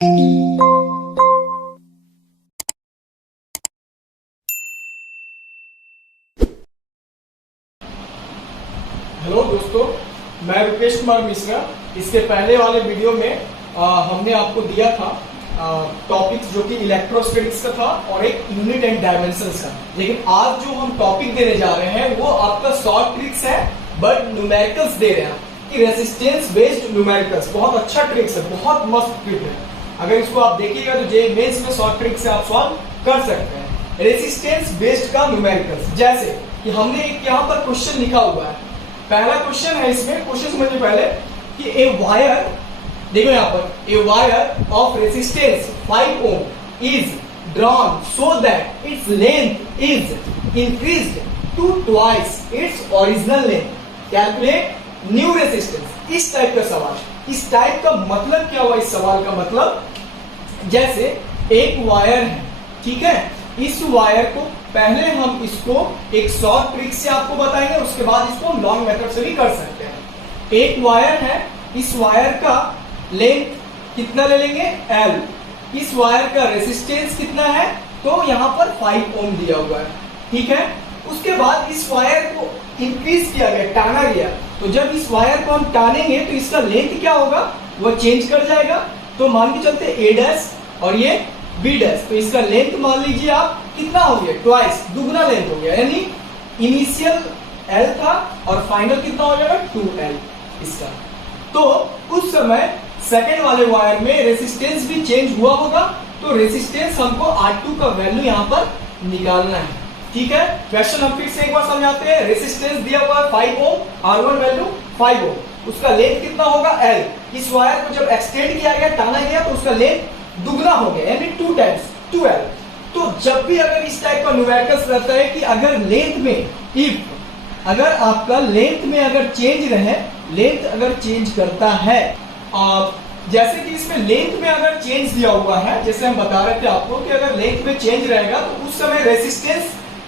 Hello दोस्तों, मैं रुपेश कुमार मिश्रा। इसके पहले वाले वीडियो में हमने आपको दिया था टॉपिक्स जो कि इलेक्ट्रोस्टैटिक्स का था और एक यूनिट एंड डायमेंशंस का। लेकिन आज जो हम टॉपिक देने जा रहे हैं वो आपका शॉर्ट ट्रिक्स है, बट न्यूमेरिकल्स दे रहे हैं कि रेसिस्टेंस बेस्ड न्यूमेरिकल्स। बहुत अच्छा ट्रिक्स है, बहुत मस्त ट्रिक है। अगर इसको आप देखिएगा तो जे मेंस में शॉर्ट ट्रिक से आप सॉल्व कर सकते हैं। रेसिस्टेंस बेस्ड का न्यूमेरिकल्स, जैसे कि हमने एक यहाँ पर क्वेश्चन लिखा हुआ है। पहला क्वेश्चन है, इसमें क्वेश्चन समझिए पहले कि ए वायर, देखो यहाँ पर, a wire of resistance 5 ohm is drawn so that its length is increased to twice its original length, calculate new resistance. इस टाइप का सवाल। इस टाइप का मतलब क्या हुआ? इस सवाल का मतलब, जैसे एक वायर है, ठीक है, इस वायर को पहले हम इसको एक शॉर्ट ट्रिक से आपको बताएंगे, उसके बाद इसको लॉन्ग मेथड से भी कर सकते हैं। एक वायर है, इस वायर का लेंथ कितना ले लेंगे? L। इस वायर का रेसिस्टेंस कितना है? तो यहाँ पर 5 ओम दिया हुआ है, ठीक है। उसके बाद इस वायर को इंक्रीज किया गया, टाना गया। तो जब इस वायर को हम टानेंगे तो इसका लेंथ क्या होगा? वो चेंज कर जाएगा। तो मान के चलते A डैश और ये B डैश, तो इसका लेंथ मान लीजिए आप कितना हो गया? ट्वाइस, दुगना लेंथ हो गया। यानी इनिशियल L था और फाइनल कितना हो जाएगा? 2L इसका। तो उस समय सेकेंड वाले वायर में रेसिस्टेंस भी चेंज हुआ होगा। तो रेसिस्टेंस हमको R2 का वैल्यू यहाँ पर निकालना है, ठीक है। क्वेश्चन हम फिर से एक बार समझाते हैं। रेसिस्टेंस दिया हुआ है 5 ओम, R1 वैल्यू 5 ओम, उसका लेंथ कितना होगा? L। इस वायर को जब एक्सटेंड किया गया, टाना गया, तो उसका लेंथ दुगना हो गया, यानी 2 टाइम्स 2L। तो जब भी अगर इस टाइप का न्यूमेरिकल्स रहता है कि अगर लेंथ में, इफ अगर आपका लेंथ में अगर चेंज रहे, लेंथ अगर चेंज करता है, जैसे कि इसमें लेंथ में अगर चेंज दिया हुआ है, जैसे हम बता रहे थे आपको कि अगर लेंथ में चेंज रहेगा तो उस समय रेसिस्टेंस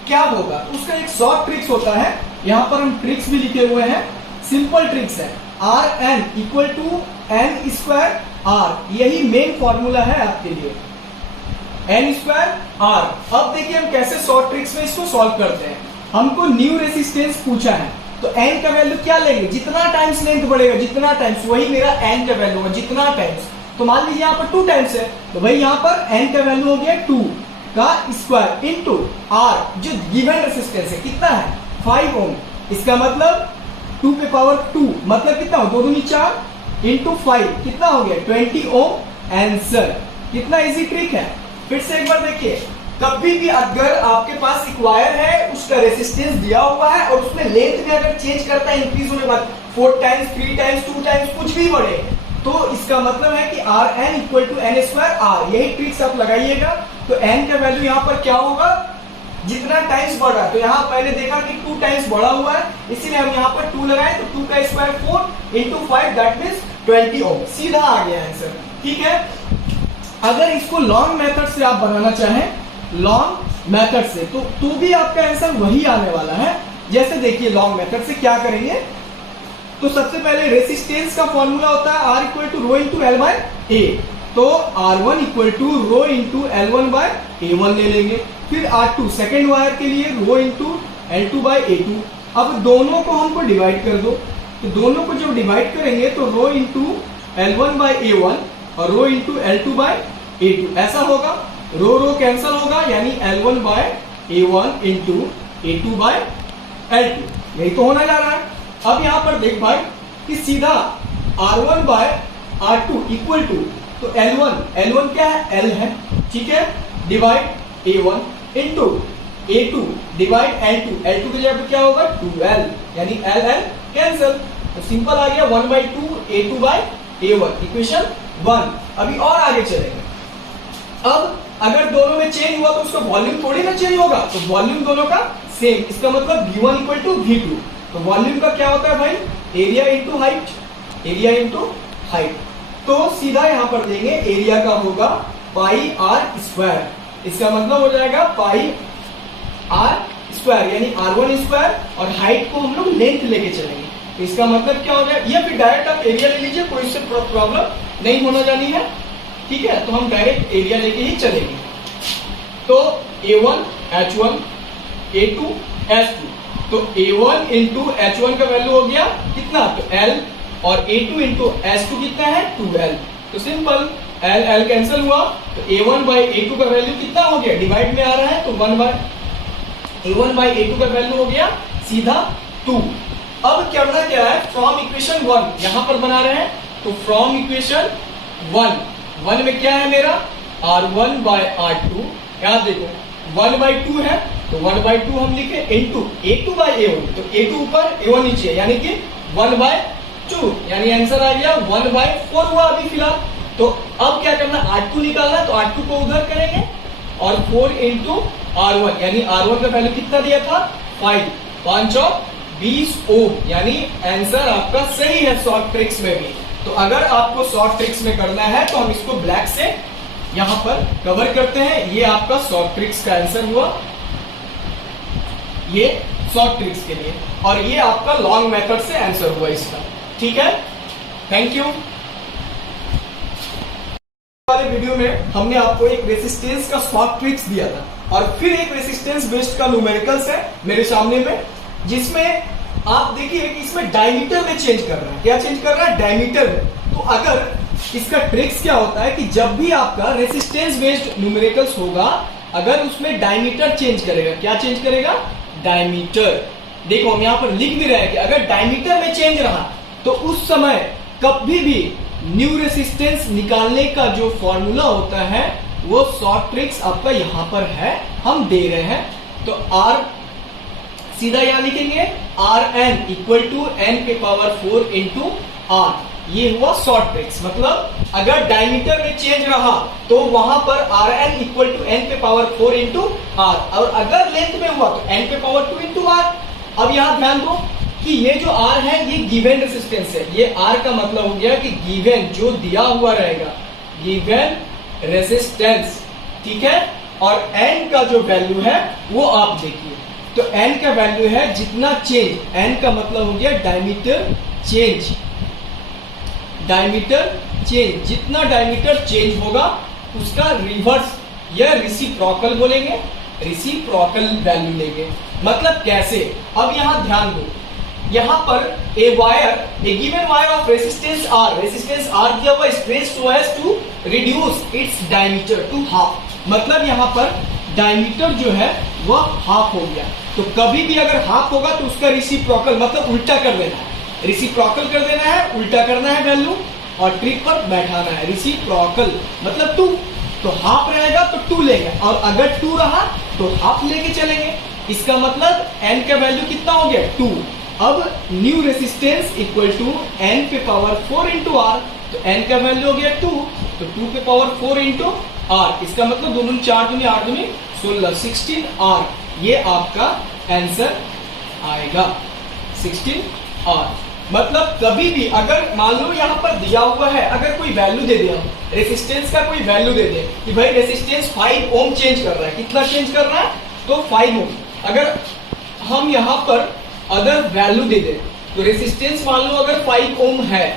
क्या होगा? उसका एक शॉर्ट ट्रिक्स होता है। यहाँ पर हम ट्रिक्स भी लिखे हुए हैं, सिंपल ट्रिक्स है। Rn equal to n square R, यही मेन फॉर्मूला है आपके लिए, n स्क्वायर R। अब देखिए हम कैसे शॉर्ट ट्रिक्स में इसको सॉल्व करते हैं। हमको न्यू रेसिस्टेंस पूछा है, तो n का वैल्यू क्या लेंगे? जितना टाइम्स लेंथ बढ़ेगा, जितना टाइम्स, वही मेरा n का वैल्यू होगा, जितना टाइम्स। तो मान लीजिए यहाँ पर 2 टाइम्स है, तो भाई यहाँ पर n का वैल्यू हो गया 2 का स्क्वायर इंटू R, जो गिवन रेसिस्टेंस है, कितना है? 5 ओम। इसका मतलब 2 पे पावर 2, मतलब कितना हो? 2 दूनी 4 इंटू 5, कितना हो गया? 20 ओम आंसर। कितना इजी ट्रिक है। फिर से एक बार देखिए, कभी भी अगर आपके पास एक वायर है, उसका रेसिस्टेंस दिया हुआ है और उसमें लेंथ में अगर चेंज करता है, इंक्रीज होने के बाद 4 टाइम्स 3 टाइम्स 2 टाइम्स कुछ भी बढ़े, तो इसका मतलब है कि Rn equal to n square R। यही ट्रिक्स आप लगाइएगा। तो n का वैल्यू यहाँ पर क्या होगा? जितना टाइम्स बढ़ा, तो यहाँ पहले देखा कि 2 टाइम्स बढ़ा हुआ है, इसीलिए हम यहाँ पर 2 लगाए, तो 2 का स्क्वायर 4 इंटू 5, दैट मीन्स 20 ओम। सीधा आ गया आंसर, ठीक है। अगर इसको लॉन्ग मेथड से आप बनाना चाहें, लॉन्ग मेथड से, तो भी आपका आंसर वही आने वाला है। जैसे देखिए लॉन्ग मेथड से क्या करेंगे, तो सबसे पहले रेसिस्टेंस का फॉर्मूला होता है R equal to rho into L by A। तो R1 equal to rho into L1 by A1 ले लेंगे। फिर R2 सेकेंड वायर के लिए rho into L2 bye A2। अब दोनों को हमको डिवाइड कर दो, तो दोनों को जब डिवाइड करेंगे तो रो इंटू L1 बाय A1 और rho into L2 bye A2, ऐसा होगा। रो रो कैंसल होगा, यानी L1 by A1 into A2 bye L2, यही तो होना जा रहा है। अब यहाँ पर देख भाई कि सीधा R1 bye R2 equal to, तो L1 क्या है? L है, ठीक है, divide A1 into A2 divide L2 की जगह पे क्या होगा? 2L, यानी L कैंसल, तो सिंपल आ गया 1/2 A2 बाय A1, इक्वेशन 1। अभी और आगे चलेंगे। अब अगर दोनों में चेंज हुआ तो उसका वॉल्यूम थोड़ी ना चेंज होगा, तो वॉल्यूम दोनों का सेम। इसका मतलब V1 इक्वल टू V2। तो वॉल्यूम का क्या होता है भाई? Area into height, area into height. तो सीधा यहां पर देंगे, एरिया का होगा पाई R स्क्वायर। इसका मतलब हो जाएगा पाई R स्क्वायर, यानी R1 स्क्वायर, और हाइट को हम लोग लेंथ लेके चलेंगे। तो इसका मतलब क्या हो जाएगा? या फिर डायरेक्ट आप एरिया ले लीजिए, कोई इससे प्रॉब्लम नहीं होना जानी है। ठीक है, तो हम डायरेक्ट एरिया लेके ही चलेंगे। तो A1 H1 A2 S2, तो A1 इंटू H1 का वैल्यू हो गया कितना, तो L, और A2 इंटू S2 कितना है 2L। तो सिंपल L L कैंसिल हुआ, तो A1 बाई A2 का वैल्यू कितना हो गया, डिवाइड में आ रहा है, तो A1 बाई A2 का वैल्यू हो गया सीधा 2। अब करना क्या है, फ्रॉम इक्वेशन 1 यहां पर बना रहे हैं, तो फ्रॉम इक्वेशन 1 में क्या है मेरा R1 बाय R2, यहां देखो 1 बाई 2 है, तो 1 बाई 2 हम लिखे इंटू A2 बाई A1, तो A2 ऊपर A1 नीचे, यानी कि 1 बाय 2, यानी आंसर आ गया 1 बाय 4 हुआ अभी फिलहाल। तो अब क्या करना, R2 निकालना है, तो R2 को उधर करेंगे, और 4 इंटू R1, यानी R1 का वैल्यू कितना दिया था 5, 5 और 20 ओम, यानी आंसर आपका सही है शॉर्ट ट्रिक्स में भी। तो अगर आपको शॉर्ट ट्रिक्स में करना है तो हम इसको ब्लैक से यहां पर कवर करते हैं। ये आपका शॉर्ट ट्रिक्स का आंसर हुआ, ये शॉर्ट ट्रिक्स के लिए, और ये आपका लॉन्ग मेथड से आंसर हुआ इसका। ठीक है, थैंक यू। वाले वीडियो में हमने आपको एक रेसिस्टेंस का शॉर्ट ट्रिक्स दिया था, और फिर एक रेसिस्टेंस बेस्ड का न्यूमेरिकल्स है मेरे सामने में, जिसमें आप देखिए कि इसमें डायमीटर में चेंज कर रहा है। क्या चेंज कर रहा है, डायमीटर में। तो अगर इसका ट्रिक्स क्या होता है कि जब भी आपका रेसिस्टेंस बेस्ड न्यूमेरिकल्स होगा, अगर उसमें डायमीटर चेंज करेगा, क्या चेंज करेगा, डायमीटर। देखो हम यहां पर लिख भी रहे हैं कि अगर डायमीटर में चेंज रहा तो उस समय कभी भी न्यू रेसिस्टेंस निकालने का जो फॉर्मूला होता है वो शॉर्ट ट्रिक्स आपका यहां पर है, हम दे रहे हैं। तो R सीधा यहां लिखेंगे Rn इक्वल टू n के पावर 4 इंटू R, ये हुआ शॉर्ट ट्रिक्स। मतलब अगर डायमीटर में चेंज रहा तो वहां पर Rn इक्वल टू n के पावर 4 इंटू R, और अगर लेंथ में हुआ तो n के पावर 2 इंटू R। अब यहां ध्यान दो कि ये जो R है ये गिवन रेसिस्टेंस है, ये R का मतलब हो गया कि गिवन जो दिया हुआ रहेगा, गिवन रेसिस्टेंस, ठीक है। और n का जो वैल्यू है वो आप देखिए, तो n का वैल्यू है जितना चेंज, n का मतलब हो गया डायमीटर चेंज, डायमीटर चेंज, जितना डायमीटर चेंज होगा उसका रिवर्स या रिसिप्रोकल बोलेंगे, रिसिप्रोकल वैल्यू लेंगे। मतलब कैसे, अब यहां ध्यान दो, यहां पर a wire, a given wire of resistance R, resistance R दिया हुआ, stretch so as to reduce its diameter to half. मतलब यहां पर डायमीटर जो है वह हाफ हो गया। तो कभी भी अगर हाफ होगा तो उसका रिसिप्रोकल मतलब उल्टा कर देना है, रिसिप्रोकल कर देना है, उल्टा करना है वैल्यू, और ट्रिक पर बैठाना है। रिसिप्रोकल मतलब 2, तो हाफ रहेगा तो 2 लेंगे, और अगर 2 रहा तो हाफ लेके चलेंगे। इसका मतलब n का वैल्यू कितना हो गया 2। अब new resistance equal to n पे पावर 4 इंटू आर, तो n का वैल्यू हो गया 2, तो 2 पे पावर 4 इंटू आर, इसका मतलब दोनों 4 दूनी 8 दूनी 16, 16 आर, ये आपका आंसर आएगा 16 आर। मतलब कभी भी अगर मान लो यहाँ पर दिया हुआ है, अगर कोई वैल्यू दे दिया, रेसिस्टेंस का कोई वैल्यू दे दे कि भाई रेसिस्टेंस 5 ओम चेंज कर रहा है, कितना चेंज कर रहा है, तो 5 ओम। अगर हम यहाँ पर अगर वैल्यू दे दे, तो रेसिस्टेंस मान लो अगर 5 ओम है,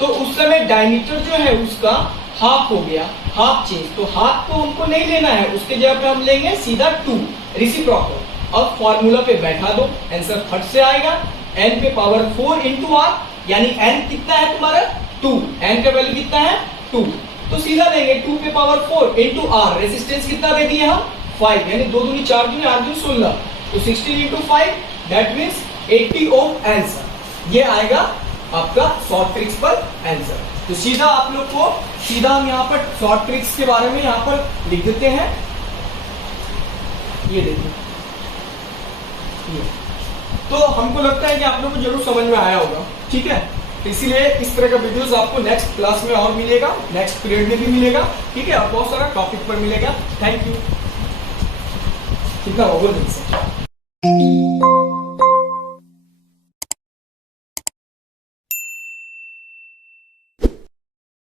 तो उस समय डायमीटर जो है उसका हाफ हो गया, हाफ चेंज, तो हाफ तो हमको नहीं लेना है, उसके जगह पे हम लेंगे सीधा 2 रिसिप्रोकल। अब फॉर्मूला पे बैठा दो, आंसर फट से आएगा, n पे पावर 4 इंटू आर, यानी n कितना है तुम्हारा 2, n का वैल्यू कितना है 2, तो सीधा लेंगे 2 पे पावर 4 इंटू आर, रेसिस्टेंस कितना दे दिए हम 5, यानी 2 दूनी 4 दूनी 8 दूनी 16, तो 16 into 5 that means 80 ohm answer. ये आएगा आपका शॉर्ट ट्रिक्स पर आंसर। तो सीधा आप लोग को सीधा हम यहाँ पर शॉर्ट ट्रिक्स के बारे में यहाँ पर लिख देते हैं, ये देखिए, ये तो हमको लगता है कि आप लोग को जरूर समझ में आया होगा, ठीक है। इसीलिए इस तरह का वीडियोस आपको नेक्स्ट क्लास में और मिलेगा, नेक्स्ट पीरियड में भी मिलेगा, ठीक है, और बहुत सारा टॉपिक पर मिलेगा। Thank you. कितना होगा